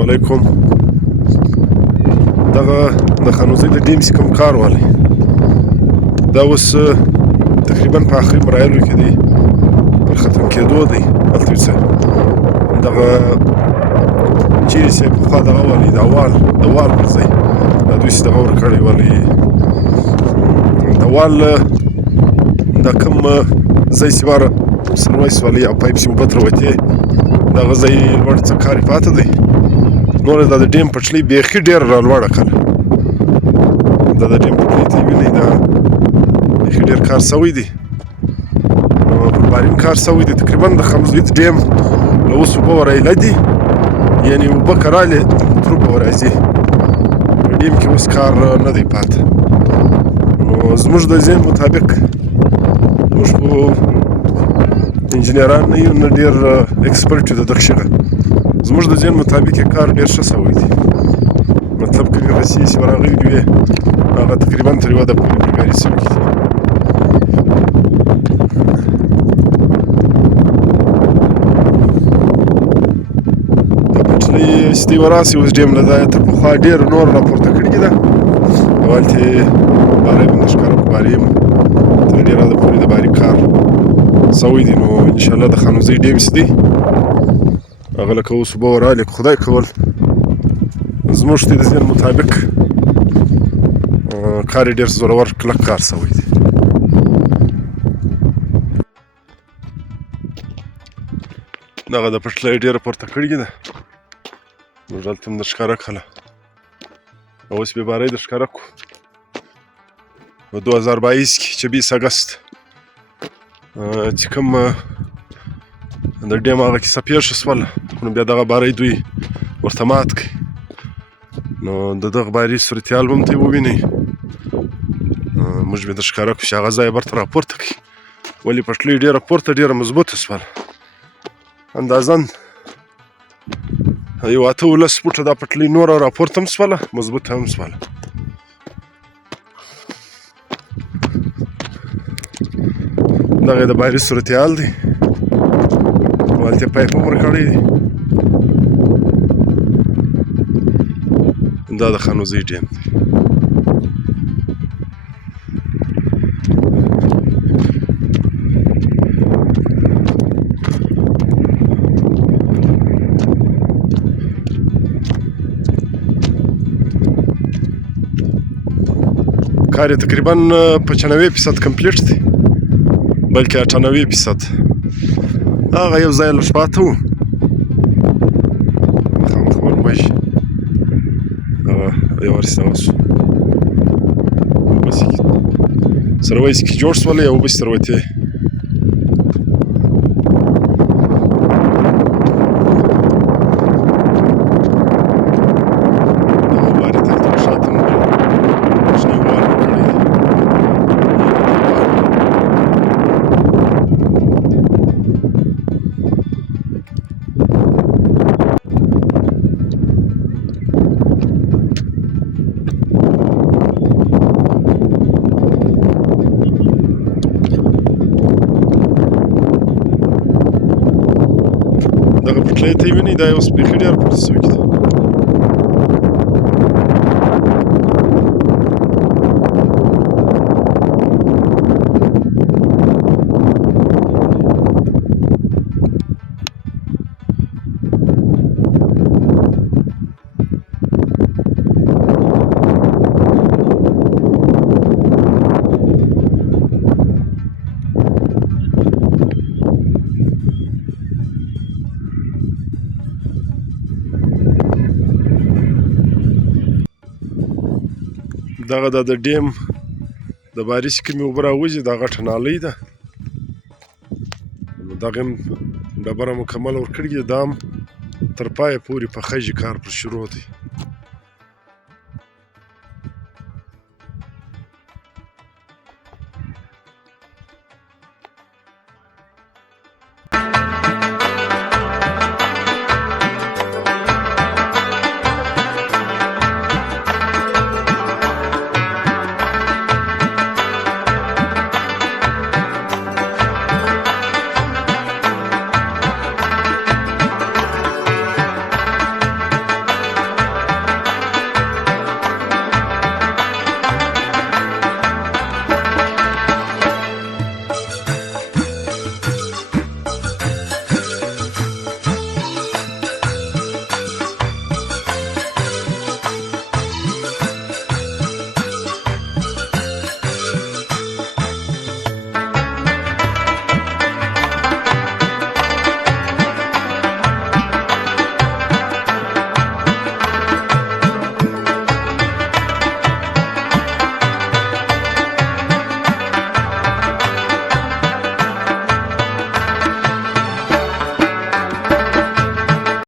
السلام علیکم. دغه د خانوزۍ د ډیم چې کوم کار والی دا اوس تقریبا په آخري مراحلو کې دی، پر ختم کېدو دی. هلته څه دغه چیرې چې پخوا دغه والی د وال پر ځای دا دوی چې دغه ورکړی والی د وال دا کوم ځای چې باره سرویس والی او پایپ چې اوبه ترې وتې دغه ځای لوړ څه کار یې پاته دی. نور دا د ډیم پټلۍ بیخي ډېره رالوړه کله دا د ډیم پټلۍ ته یې وینئ دا بیخي ډېر کار سوی دی. پر باریم کار سوی دی. تقریبا د خمزویت ډیم له اوس اوبه ورایله دي، یعنې اوبه که رالې تروبه ورځي. په ډیم کې اوس کار نه دی پاته. نو زموږ د ذهن مطابق موږ خو انجینران نه یو، نه ډېر اکسپرټ یو د دغه شیغه. زموږ د ذهن مطابق یې کار ډېر ښه سوی دی. مطلب کومې غسیې چې ورغلي وې هغه تقریبا تر یوه پورې پرګاري سوي دي. دا پټلۍ چې دی وراسي اوس ډیم له ځایه تر پخوا ډېر نور راپورته کړي ده، او هلته یې بارۍ بندشکاره په باریم تر ډېره حده پورې د باري کار سوی دی. نو انشاءالله د خانوزۍ ډیم چې دی هغه لکه اوس اوبه ورالې که خدای کول زموږ د ذهن مطابق کار یې ډېر زورور کلک کار سوی دی. دغه د پټلۍ ډېره پورته کړې ده. موږ هلته هم در ښکاره کړله، اوس بې بارۍ در ښکاره کړو په 2022 کې 26 اګست چې کوم د ډیم هغه کیسه پیښه شوله، نو بیا دغه بارۍ دوی ورته مات کړي. نو د دغه باري صورتحال به هم ته یې ووینئ. موږ به در ښکاره کړو چې هغه ځای یې برته راپورته کړي، ولې پټلۍ ډېره پورته ډېره مضبوطه شوله. اندازاً یو 18 فوټه دا پټلۍ نوره راپورته هم شوله، مضبوطه هم شوله. دغه د باري صورتحال دی. هلته یې پایپ هم ورکړی دی. دا د خانوزۍ ډیم دی. کار یې تقریبا په 95% کمپلیټ دی، بلکې 98%. هغه یو ځای لږ پاته و، مخامخ وربه شي هغه یو ورسې دغه شو سرویس کې جوړ شولی او اوبه چې ترې وتې. دغه پټلۍ ته یې وینئ دا یې اوس بیخي ډېره پورته سوې ده. دغه د ډیم د باري چې کومې اوبه راوځي دا غټه نالۍ ده. نو دغه هم ډبره مکمله ورکړې ده، دا هم تر پایه پورې په خژي کار پر شروع دی.